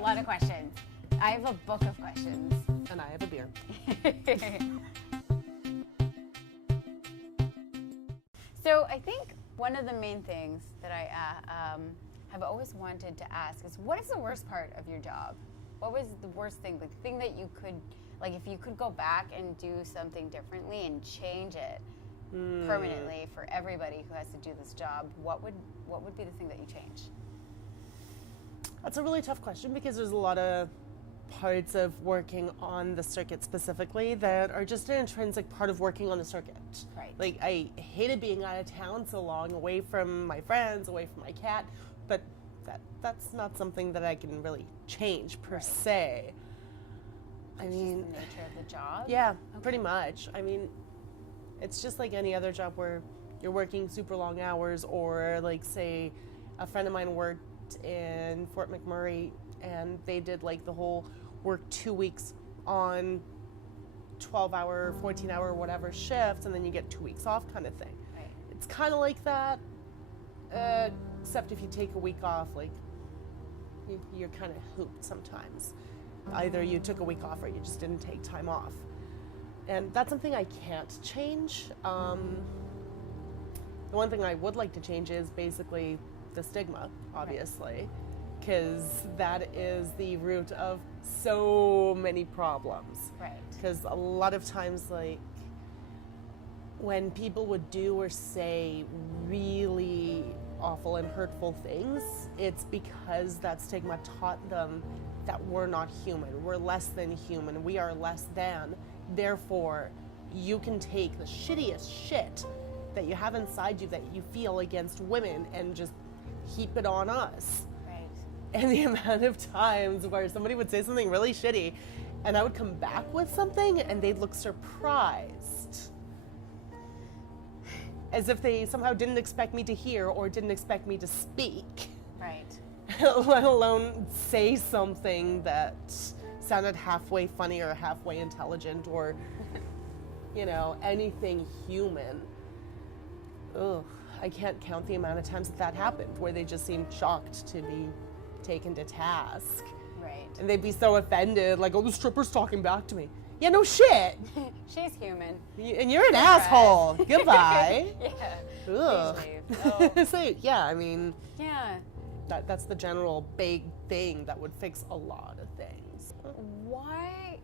lot of questions. I have a book of questions. And I have a beer. So I think one of the main things that I have always wanted to ask is, what is the worst part of your job? What was the worst thing, the thing that you could, like if you could go back and do something differently and change it permanently for everybody who has to do this job, what would be the thing that you change? That's a really tough question because there's a lot of parts of working on the circuit specifically that are just an intrinsic part of working on the circuit. Right. Like, I hated being out of town so long, away from my friends, away from my cat, but that's not something that I can really change per se. I mean, just the nature of the job? Yeah, pretty much. I mean, it's just like any other job where you're working super long hours, or like, say, a friend of mine worked in Fort McMurray and they did like the whole work 2 weeks on 12-hour, 14-hour, whatever shifts, and then you get 2 weeks off kind of thing. Right. It's kind of like that, except if you take a week off, like, you're kind of hooped sometimes. Either you took a week off or you just didn't take time off. And that's something I can't change. The one thing I would like to change is basically the stigma, obviously, because that is the root of so many problems. Right. Because a lot of times, like, when people would do or say really awful and hurtful things, it's because that stigma taught them that we're not human, we're less than human, we are less than. Therefore, you can take the shittiest shit that you have inside you that you feel against women and just heap it on us. Right. And the amount of times where somebody would say something really shitty and I would come back with something and they'd look surprised. As if they somehow didn't expect me to hear or didn't expect me to speak. Right. Let alone say something that sounded halfway funny or halfway intelligent or, you know, anything human. Ugh, I can't count the amount of times that happened where they just seemed shocked to be taken to task. Right. And they'd be so offended, like, oh, the stripper's talking back to me. Yeah, no shit. She's human. And you're an asshole. Goodbye. Yeah. Ugh. Please leave. So, yeah, I mean, Yeah. that's the general big thing that would fix a lot of things. Why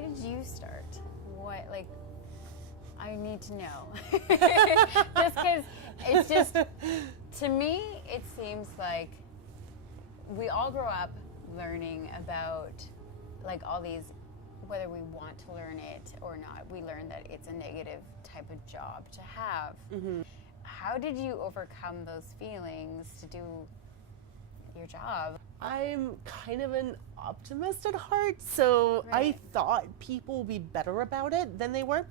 did you start? What, like, I need to know. Just because it's just, to me, it seems like we all grow up learning about, like, all these, whether we want to learn it or not, we learn that it's a negative type of job to have. Mm-hmm. How did you overcome those feelings to do your job? I'm kind of an optimist at heart, so Right. I thought people would be better about it than they were.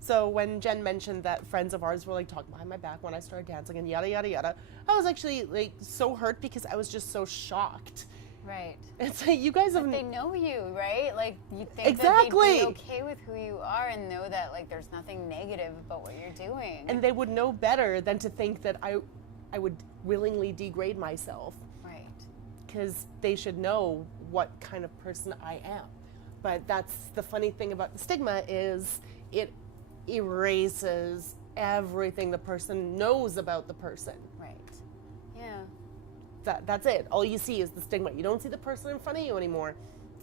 So when Jen mentioned that friends of ours were like talking behind my back when I started dancing and yada yada yada, I was actually like so hurt because I was just so shocked. Right. It's like, you guys have But they know you, right? Like, you think Exactly. that they'd be okay with who you are and know that, like, there's nothing negative about what you're doing. and they would know better than to think that I would willingly degrade myself, Right. because they should know what kind of person I am. But that's the funny thing about the stigma, is it erases everything the person knows about the person. Right. Yeah. That's it. All you see is the stigma. You don't see the person in front of you anymore.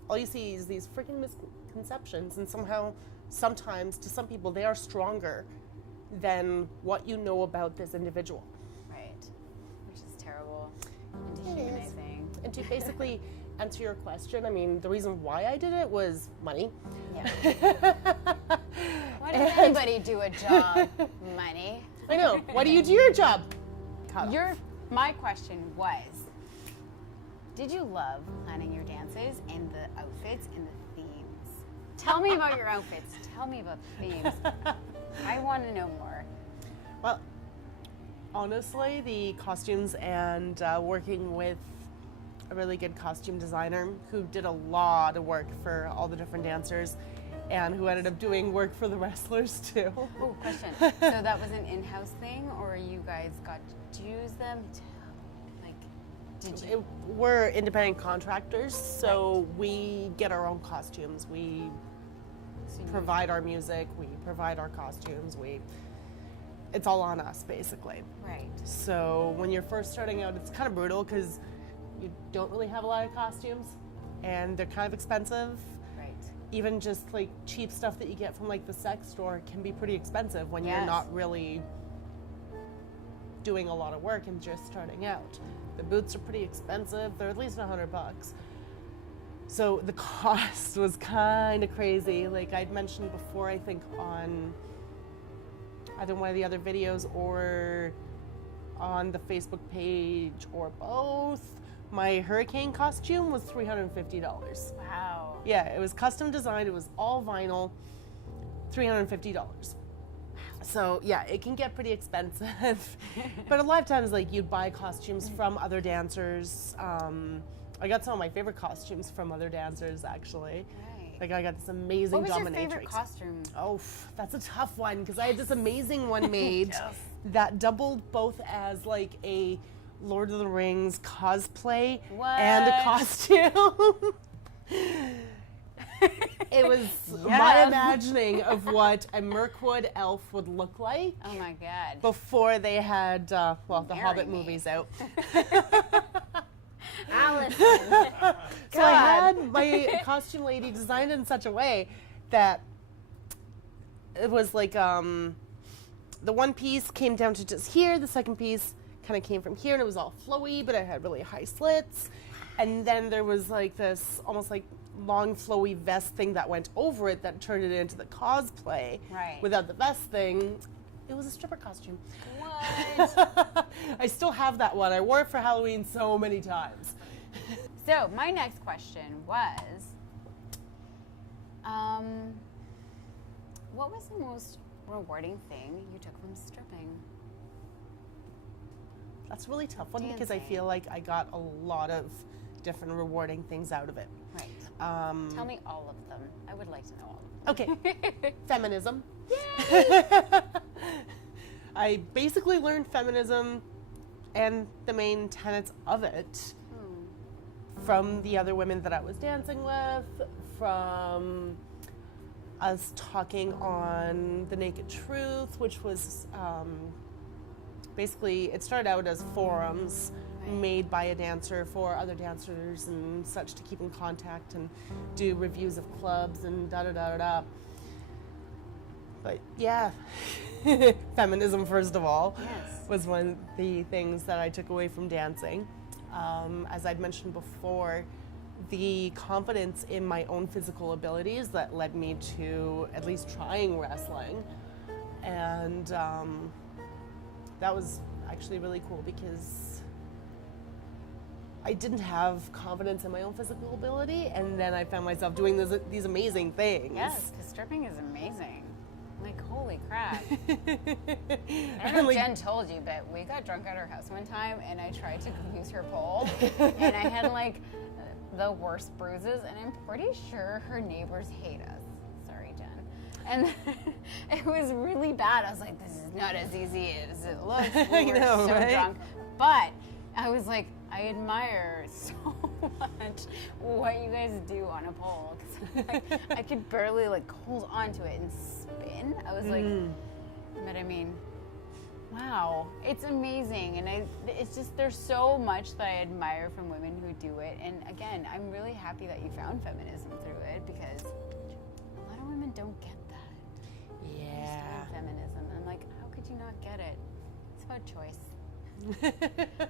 All you see is these freaking misconceptions, and somehow, sometimes, to some people, they are stronger than what you know about this individual. Right. Which is terrible and It is. dehumanizing. And to basically answer your question, I mean, the reason why I did it was money. Yeah. Why does anybody do a job? Money. I know. Why do you do your job? My question was, did you love planning your dances and the outfits and the themes? Tell me about your outfits. Tell me about the themes. I want to know more. Well, honestly, the costumes and working with a really good costume designer who did a lot of work for all the different dancers and who ended up doing work for the wrestlers too. Oh, question. So that was an in-house thing, or you guys got to use them to, like, Did you? We're independent contractors, so we get our own costumes. We provide our music, we provide our costumes, it's all on us basically. Right. So when you're first starting out, it's kind of brutal because you don't really have a lot of costumes and they're kind of expensive. Right. Even just like cheap stuff that you get from like the sex store can be pretty expensive when Yes. you're not really doing a lot of work and just starting out. The boots are pretty expensive. They're at least $100. So the cost was kind of crazy. Like I'd mentioned before, I think on either one of the other videos or on the Facebook page or both, my hurricane costume was $350. Wow. Yeah, it was custom designed. It was all vinyl, $350. So yeah, it can get pretty expensive. But a lot of times, like you'd buy costumes from other dancers. I got some of my favorite costumes from other dancers, actually. Right. Like I got this amazing What was dominatrix. your favorite costume? Oh, that's a tough one because I had this amazing one made Yes. that doubled both as like a Lord of the Rings cosplay What? and a costume. It was my Yes. imagining of what a Mirkwood elf would look like Oh my God. before they had, the Marry Hobbit me. movies out. Allison. So I had my costume lady designed in such a way that it was like the one piece came down to just here, the second piece kind of came from here, and it was all flowy, but it had really high slits. And then there was like this almost like long flowy vest thing that went over it that turned it into the cosplay. Right. Without the vest thing, it was a stripper costume. What? I still have that one. I wore it for Halloween so many times. So my next question was, what was the most rewarding thing you took from stripping? That's a really tough one because I Dancing. feel like I got a lot of different rewarding things out of it. Right. Tell me all of them. I would like to know all of them. Okay, feminism. I basically learned feminism and the main tenets of it from the other women that I was dancing with, from us talking on The Naked Truth, which was basically, it started out as forums made by a dancer for other dancers and such to keep in contact and do reviews of clubs and da-da-da-da-da. But yeah, feminism, first of all, Yes. was one of the things that I took away from dancing. As I'd mentioned before, the confidence in my own physical abilities that led me to at least trying wrestling. And that was actually really cool because I didn't have confidence in my own physical ability, and then I found myself doing these amazing things. Yes, because stripping is amazing. Like, holy crap. I don't And, know if like, Jen told you, but we got drunk at her house one time and I tried to use her pole and I had like the worst bruises and I'm pretty sure her neighbors hate us. Sorry, Jen. And it was really bad. I was like, this is not as easy as it looks. I We were know, so right? drunk. But I was like, I admire so much what you guys do on a pole. 'Cause like, I could barely like hold on to it and spin. I was like, but I mean, wow, it's amazing. And it's just, there's so much that I admire from women who do it. And again, I'm really happy that you found feminism through it because a lot of women don't get that. They just Yeah. find feminism. I'm like, how could you not get it? It's about choice.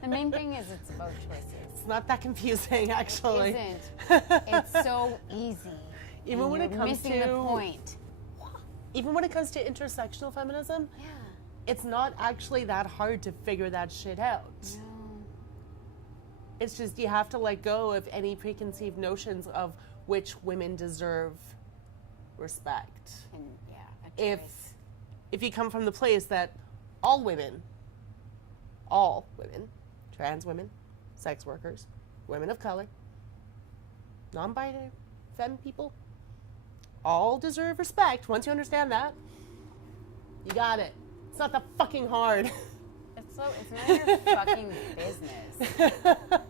The main thing is it's about choices. It's not that confusing, actually. It isn't. It's so easy. Even And when it you're comes missing the to- point. Even when it comes to intersectional feminism, Yeah. it's not actually that hard to figure that shit out. No. It's just you have to let go of any preconceived notions of which women deserve respect. And yeah, a choice. If you come from the place that all women, trans women, sex workers, women of color, non-binary, femme people, all deserve respect. Once you understand that, you got it. It's not that fucking hard. It's none of your fucking business.